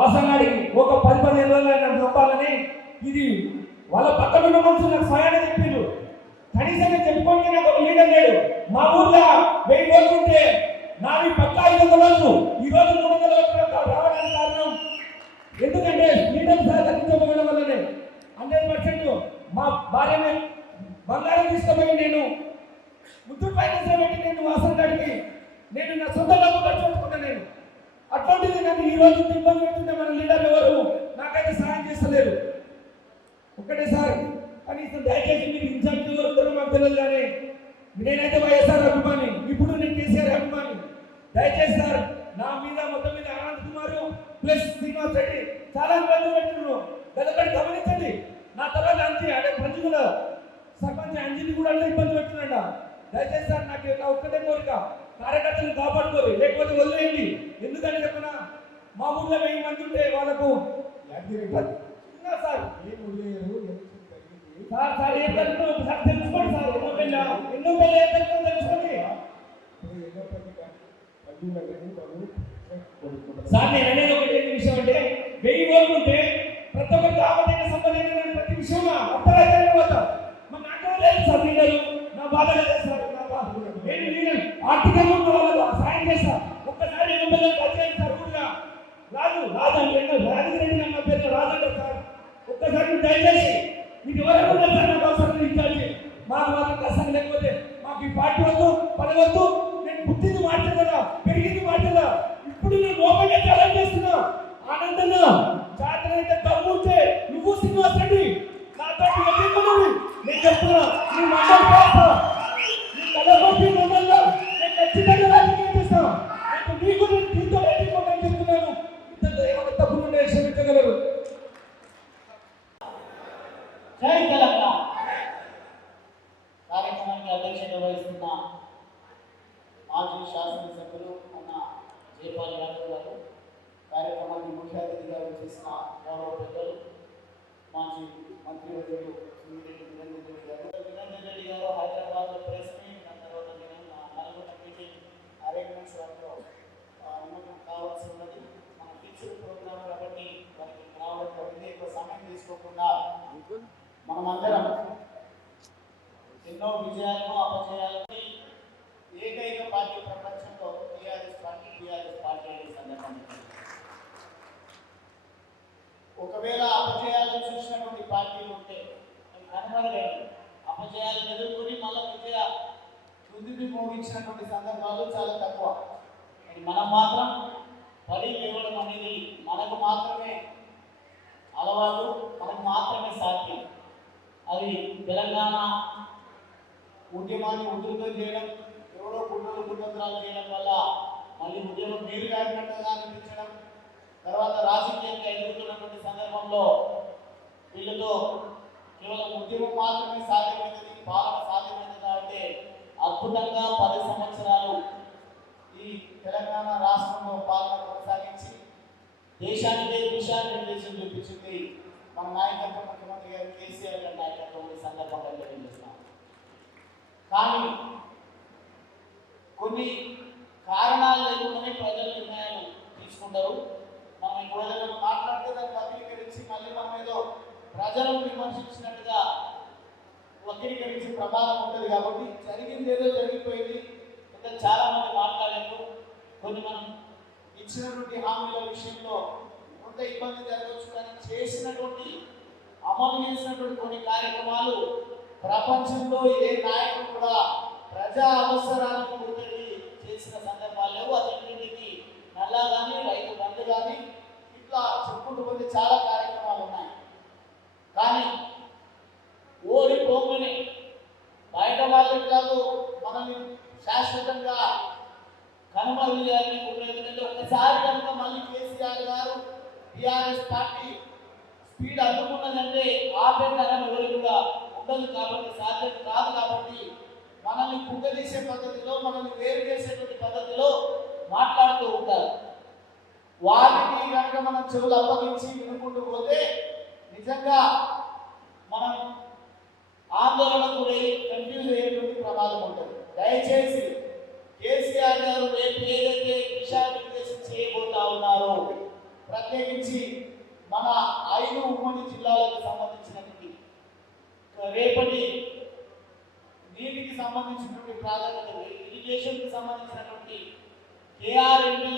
వాసనాడికి ఒక పది పదిహేను రోజులు ఆయన చెప్పాలని ఇది వాళ్ళ పక్కన ఉన్న మనుషులు నాకు స్వయాన్ని చెప్పిండ్రు. కనీసం చెప్పుకోండి నాకు ఒక లీడర్ లేడు. మా ఊర్లో వెయ్యి రోజులు ఉంటే నావి పక్క ఐదు వందల రోజులు ఈ రోజు మూడు వందల రావడానికి కారణం. ఎందుకంటే లీడర్ సహకరించబోయడం వల్లనే హండ్రెడ్ పర్సెంట్ మా భార్యనే బంగారం తీసుకుపోయి నేను ముద్దు ఫైనాన్స్ పెట్టి నేను వాసన గడిపి నేను నా సొంత డబ్బు ఖర్చు పెట్టుకున్నాను నేను. అటువంటిది నన్ను ఈ రోజు ఇబ్బంది పెడుతుంటే మన లీడర్ ఎవరు? నాకైతే సహాయం చేస్తలేరు. ఒక్కటే సార్ కనీసం దయచేసి మీరు ఇన్ఛార్జ్ ఎవరు మాకు తెలియదు కానీ నేనైతే వైఎస్ఆర్ అభిమాని. ఇప్పుడు నేను కేసీఆర్ అభిమాని. దయచేసి సార్ నా మీద మొత్తం మీద అనంత్ కుమార్ ప్లస్ శ్రీనివాస్ రెడ్డి చాలా ఇబ్బంది పెట్టున్నారు గదొకటి గమనించండి. నా తర్వాత అంజి అంటే పంచుకుల సర్పంచ్ అంజలి కూడా అంటే ఇబ్బంది పెట్టున్నాడ దయచేసి సార్ నాకు నా ఒక్కటే కోరిక. కార్యకర్తలు కాపాడుకోరు. లేకపోతే వదిలేయండి. ఎందుకంటే చెప్పనా? మా ఊర్లో వెయ్యి మంది ఉంటే వాళ్ళకు సార్. సార్ సార్ ఏం జరుగుతుందో ఒకసారి తెలుసుకోండి సార్. ఎన్నో పెళ్ళ? ఎన్నో పెళ్ళ ఏం జరుగుతుందో తెలుసుకోండి. సార్ నేను అనేది ఒకటి ఏంటి విషయం అంటే వెయ్యి ఉంటే ప్రతి ఒక్కరికి ఆపదైన సంబంధమైన ప్రతి విషయంలో అర్థమైతే పోతాం మరి నాకు లేదు సార్ లీడరు నా బాధ లేదు సార్ నా బాధ నేను లీడర్ ఆర్థికంగా ఉన్న వాళ్ళకు సాయం చేస్తా. ఒక్కసారి రాజు రాజు అంటే ఎన్నో రాజు నా పేరు రాజు అంటారు సార్. ఒక్కసారి దయచేసి మీకు ఎవరైనా సార్ నాకు అవసరం ఇచ్చాలి మాకు మాత్రం కష్టం లేకపోతే మాకు ఈ పార్టీ వద్దు పని వద్దు నేను పుట్టింది మాట్లాడదా పెరిగింది మాట్లాడదా ఇప్పుడు నేను ఓపెన్ ఛాలెంజ్ చేస్తున్నా. ఆనందంగా జాతర అయితే నువ్వు శ్రీనివాస్ రెడ్డి నాతో నేను చెప్తున్నా నీ మండలి చేసిన గౌరవ పెద్దలు మాజీ మంత్రివర్యులు సింగిరెడ్డి నిరంజన్ రెడ్డి గారు నిరంజన్ రెడ్డి గారు హైదరాబాద్లో ప్రెస్ మీట్ దాని తర్వాత నిన్న నల్గొండ మీటింగ్ అరేంజ్మెంట్స్ వాటిలో ఉన్నతం కావాల్సి ఉన్నది మన ఫిక్స్డ్ ప్రోగ్రామ్ కాబట్టి వారికి రావడం ఎక్కువ సమయం తీసుకోకుండా మనమందరం ఎన్నో విజయాలను అపజయాలని ఏకైక పార్టీ ప్రపంచంలో టీఆర్ఎస్ పార్టీ టీఆర్ఎస్ పార్టీ అనే సందర్భంగా ఒకవేళ అపజయాలను చూసినటువంటి పార్టీలు ఉంటే కనబడలేదు. అపజయాలను ఎదుర్కొని మళ్ళా విజయ తుదిని మోగించినటువంటి సందర్భాలు చాలా తక్కువ. మనం మాత్రం పడి ఇవ్వడం అనేది మనకు మాత్రమే అలవాటు మనకు మాత్రమే సాధ్యం. అది తెలంగాణ ఉద్యమాన్ని ఉధృతం చేయడం ఎవరో కుట్రలు కుతంత్రాలు చేయడం వల్ల మళ్ళీ ఉద్యమం నీరు కాకుండా అనిపించడం తర్వాత రాజకీయంగా ఎదుగుతున్నటువంటి సందర్భంలో వీళ్ళతో కేవలం ఉద్యమం మాత్రమే సాధ్యమైనది పాలన సాధ్యమైనది కాబట్టి అద్భుతంగా పది సంవత్సరాలు ఈ తెలంగాణ రాష్ట్రంలో పాలన కొనసాగించి దేశానికే నిర్దేశం చూపించింది మన నాయకత్వం ముఖ్యమంత్రి గారు కేసీఆర్ గారి నాయకత్వం ఈ సందర్భంగా తెలియజేస్తున్నాం. కానీ కొన్ని కారణాలు లేకుండానే ప్రజలు నిర్ణయాలు తీసుకుంటారు. మనం ఇప్పుడు మాట్లాడితే దాన్ని వక్రీకరించి మళ్ళీ మనం ఏదో ప్రజలను విమర్శించినట్టుగా వక్రీకరించే ప్రమాదం ఉంటుంది కాబట్టి జరిగింది ఏదో జరిగిపోయింది. ఇంకా చాలా మంది మాట్లాడారు. కొన్ని మనం ఇచ్చినటువంటి హామీల విషయంలో కొంత ఇబ్బంది జరగవచ్చు కానీ చేసినటువంటి అమలు చేసినటువంటి కొన్ని కార్యక్రమాలు ప్రపంచంలో ఏ నాయకుడు కూడా ప్రజా అవసరాలకు గుర్తెట్టి చేసిన సందర్భాలు లేవు. అన్నింటికి నల్లా కానీ రైతు బంధు కానీ ఇట్లా చెప్పుకుంటూ పోతే చాలా కార్యక్రమాలు ఉన్నాయి. కానీ ఓడిపోమని బయట వాళ్ళకి కాదు మనల్ని శాశ్వతంగా కనుమరుగారిని ఎందుకంటే ఒకసారి కనుక మళ్ళీ కేసీఆర్ గారు టీఆర్ఎస్ పార్టీ స్పీడ్ అందుకున్నదంటే ఆపే తరం ఎవరు కూడా ఉండదు కాబట్టి సాధ్యం కాదు కాబట్టి మనల్ని కుంగదీసే పద్ధతిలో మనల్ని వేరు చేసేటువంటి పద్ధతిలో మాట్లాడుతూ ఉంటారు. వాటిని కనుక మనం చెవులు అప్పగించి వినుకుంటూ పోతే నిజంగా మనం ఆందోళనకు గురై కన్ఫ్యూజ్ అయ్యేటువంటి ప్రమాదం ఉంటుంది. దయచేసి కేసీఆర్ గారు రేపు ఏదైతే దిశానిర్దేశం చేయబోతా ఉన్నారో ప్రత్యేకించి మన ఐదు ఉమ్మడి జిల్లాలకు సంబంధించినటువంటి రేపటి నీటికి సంబంధించినటువంటి ప్రాధాన్యత ఇరిగేషన్కి సంబంధించినటువంటి కేఆర్ఎండి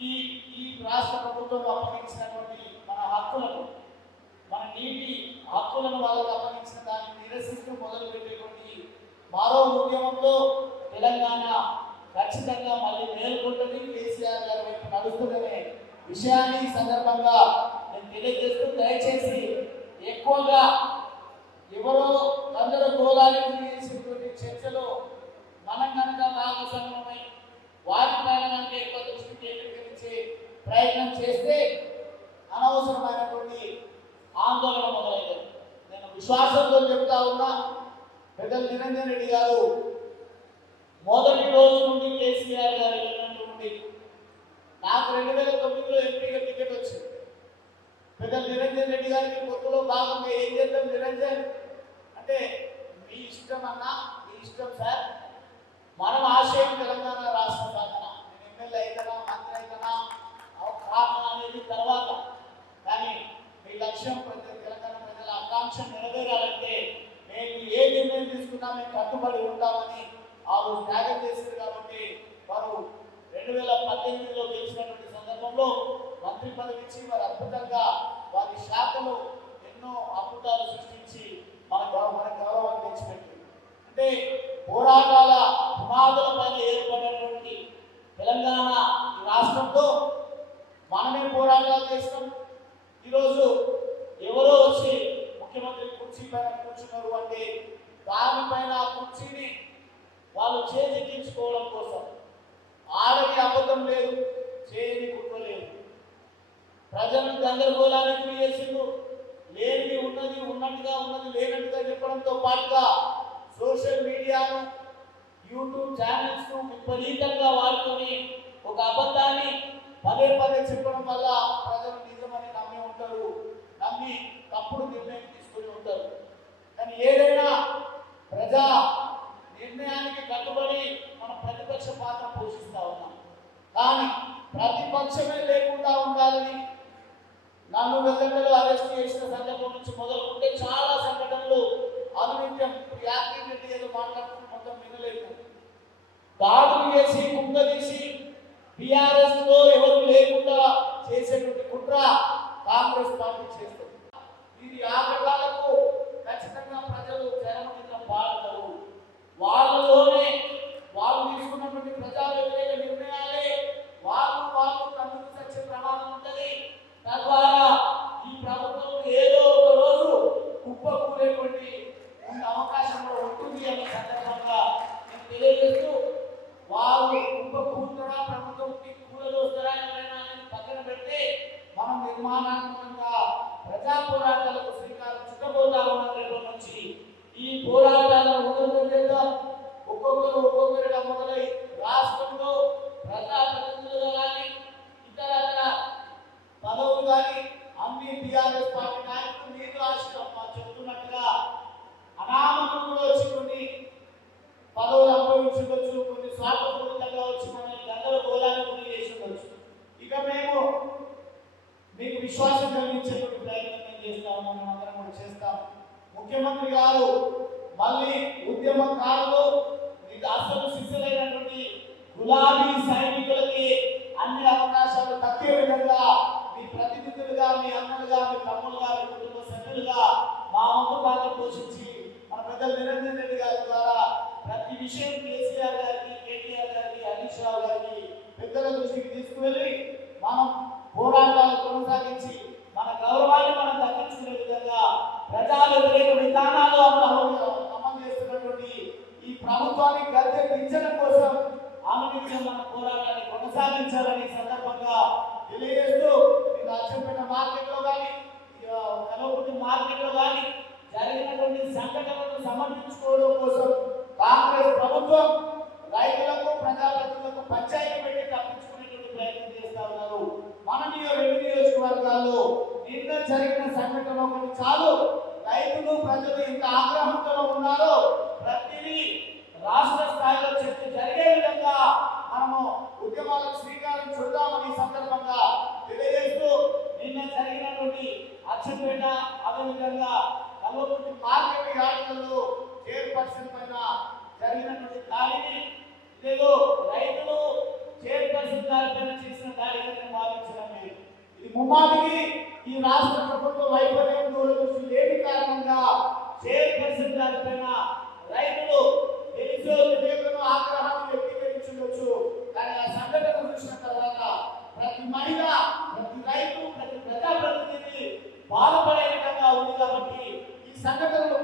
ఈ ఈ రాష్ట్ర ప్రభుత్వం అప్పగించినటువంటి మన హక్కులను మన నీటి హక్కులను వాళ్ళకు అప్పగించిన దాన్ని నిరసిస్తూ మొదలు పెట్టేటువంటి మరో ఉద్యమంలో తెలంగాణ ఖచ్చితంగా మళ్ళీ మేల్కొంటుంది. కేసీఆర్ గారి వైపు నడుస్తుందనే విషయాన్ని సందర్భంగా నేను తెలియజేస్తూ దయచేసి ఎక్కువగా ఎవరో అందరూ గోళానికి చేసినటువంటి చర్చలో మనం కనుక భాగస్వామ్యమై వారి కనుక ఎక్కువ దృష్టి చేసే ప్రయత్నం చేస్తే అనవసరమైనటువంటి ఆందోళన మొదలైంది. నేను విశ్వాసంతో చెప్తా ఉన్నా పెద్దలు నిరంజన్ రెడ్డి గారు మొదటి రోజు నుండి కేసీఆర్ గారు వెళ్ళినటువంటి నాకు రెండు వేల తొమ్మిదిలో ఎంపీగా టికెట్ వచ్చింది. పెద్దలు నిరంజన్ రెడ్డి గారికి కొత్తలో భాగంగా ఏం చేద్దాం నిరంజన్? అంటే మీ ఇష్టం అన్నా మీ ఇష్టం సార్. మనం ఆశయం తెలంగాణ రాష్ట్ర సాధన నేను ఎమ్మెల్యే అయితేనా మంత్రి అయితేనా కారణం అనేది తర్వాత కానీ మీ లక్ష్యం ప్రతి తెలంగాణ ప్రజల ఆకాంక్ష నెరవేరాలంటే మేము ఏ నిర్ణయం తీసుకున్నా మేము కట్టుబడి ఉంటామని ఆ రోజు త్యాగం చేసింది కాబట్టి వారు రెండు వేల పద్దెనిమిదిలో గెలిచినటువంటి సందర్భంలో మంత్రి పదవి ఇచ్చి వారు అద్భుతంగా వారి శాఖలో ఎన్నో అద్భుతాలు సృష్టించి మన మన గౌరవాన్ని తెచ్చిపెట్టింది అంటే పోరాటాల పునాదుల పైన ఏర్పడినటువంటి తెలంగాణ ఈ రాష్ట్రంలో మనమే పోరాటాలు చేస్తాం. ఈరోజు ఎవరో వచ్చి ముఖ్యమంత్రి కుర్చీ పైన కూర్చున్నారు అంటే దానిపైన ఆ కుర్చీని చేజిక్కించుకోవడం కోసం. ఆడని అబద్ధం లేదు చేయని కుట్ర లేదు ప్రజలను గందరగోళానికి గురి చేసిండు. లేనిది ఉన్నది ఉన్నట్టుగా ఉన్నది లేనట్టుగా చెప్పడంతో పాటుగా సోషల్ మీడియాను యూట్యూబ్ ఛానల్స్ను విపరీతంగా వాడుకొని ఒక అబద్ధాన్ని పదే పదే చెప్పడం వల్ల ప్రజలు నిజమని నమ్మి ఉంటారు. నమ్మి తప్పుడు నిర్ణయం తీసుకొని ఉంటారు. కానీ ఏదైనా ప్రజా నిర్ణయానికి కట్టుబడి మన ప్రతిపక్ష పాత్ర పోషిస్తూ ఉన్నాం. కానీ ప్రతిపక్షమే లేకుండా ఉండాలని నన్ను వెల్లంలో అరెస్ట్ చేసిన సందర్భం నుంచి మొదలుకుంటే చాలా సంఘటనలు అనునిత్యం యాక్టివ్ రెడ్డి ఏదో మాట్లాడుతూ మొత్తం వినలేదు. దాడులు చేసి కుక్క తీసి బీఆర్ఎస్లో ఎవరు లేకుండా చేసేటువంటి కుట్ర కాంగ్రెస్ పార్టీ చేస్తుంది ఇది ఆటగాళ్ళకు ఖచ్చితంగా ప్రజలు జనమనితం బాధలు వాళ్ళలోనే వాళ్ళు తీసుకున్నటువంటి ప్రజా వ్యతిరేక నిర్ణయాలే వాళ్ళు వాళ్ళు కన్నుకు చచ్చే ప్రమాదం ఉంటది తద్వారా ఈ ప్రభుత్వం ఏదో ఒక రోజు కుప్పకూలేటువంటి ఉన్న అవకాశం కూడా ఉంటుంది అనే సందర్భంగా నేను తెలియజేస్తూ వారు కుప్పకూలుతారా ప్రభుత్వంకి కూలలు వస్తారా ఎవరైనా అనేది పక్కన పెడితే మనం నిర్మాణాత్మకంగా ప్రజా పోరాటాలకు శ్రీకారం చుట్టబోతా ఉన్న రేపటి నుంచి ఈ పోరాటాలను ఉధృతం చేద్దాం ఒక్కొక్కరు ఒక్కొక్కరిగా మొదలై రాష్ట్రంలో ప్రజా ప్రతినిధులు కానీ ఇతర పదవులు కానీ అన్ని టిఆర్ఎస్ పార్టీ నాయకులు మీరు రాష్ట్రం చెప్తున్నట్టుగా అనామకులు కూడా వచ్చి కొన్ని పదవులు అనుభవించవచ్చు కొన్ని స్వార్థపూరితంగా వచ్చి మనల్ని గందరగోళానికి గురి చేసి ఉండొచ్చు ఇక మేము మీకు విశ్వాసం కలిగించేటువంటి ప్రయత్నం మేము చేస్తా ఉన్నాం మనం అందరం కూడా చేస్తాం ముఖ్యమంత్రి గారు మళ్ళీ ఉద్యమకారులు అసలు శిష్యులైనటువంటి గులాబీ సైనికులకి అన్ని అవకాశాలు దక్కే విధంగా మీ ప్రతినిధులుగా మీ అన్నలుగా మీ తమ్ములుగా మీ కుటుంబ సభ్యులుగా మా వంతు పాత్ర పోషించి మన పెద్ద నిరంజన్ రెడ్డి గారి ద్వారా ప్రతి విషయం కేసీఆర్ గారికి కేటీఆర్ గారికి హరీష్ రావు గారికి పెద్దల దృష్టికి తీసుకువెళ్ళి మనం పోరాటాలు కొనసాగించి మన గౌరవాన్ని మనం తగ్గించుకునే విధంగా ప్రజా వ్యతిరేక విధానాలు అమలు చేస్తున్నటువంటి ఈ ప్రభుత్వాన్ని గద్దె దించడం కోసం ఆమెనిత్యం మన పోరాటాన్ని కొనసాగించాలని సందర్భంగా తెలియజేస్తూ మీకు అచ్చంపేట మార్కెట్లో కానీ కలవకుటి మార్కెట్లో కానీ జరిగినటువంటి సంఘటనలను సమర్థించుకోవడం కోసం కాంగ్రెస్ ప్రభుత్వం రైతులకు ప్రజాప్రతినిధులకు పంచాయతీ పెట్టి తప్పించుకునేటువంటి ప్రయత్నం చేస్తా ఉన్నారు. జరిగిన సంఘటన ఒకటి చాలు. రైతులు ప్రజలు ఎంత ఆగ్రహంతో ఉన్నారో ప్రతిదీ రాష్ట్ర స్థాయిలో చర్చ జరిగే విధంగా మనము ఉద్యమాలకు శ్రీకారం చూద్దామని సందర్భంగా తెలియజేస్తూ నిన్న జరిగినటువంటి అచ్చంపేట అదేవిధంగా కల్లూరి మార్కెట్ యాత్రలు చైర్పర్సన్ పైన జరిగినటువంటి దాడిని లేదు రైతులు చైర్పర్సన్ దారిపైన చేసిన దాడిగా భావించడం లేదు. ఇది ముమ్మాటికి ఈ రాష్ట్ర ప్రభుత్వం వైఫల్యం దూరదృష్టి లేని కారణంగా చైర్పర్సన్ గారిపైన రైతులు తెలుసో తెలియకుండా ఆగ్రహాన్ని వ్యక్తీకరించవచ్చు. కానీ ఆ సంఘటన చూసిన తర్వాత ప్రతి మహిళ ప్రతి రైతు ప్రతి ప్రజాప్రతినిధి బాధపడే విధంగా ఉంది కాబట్టి ఈ సంఘటనలు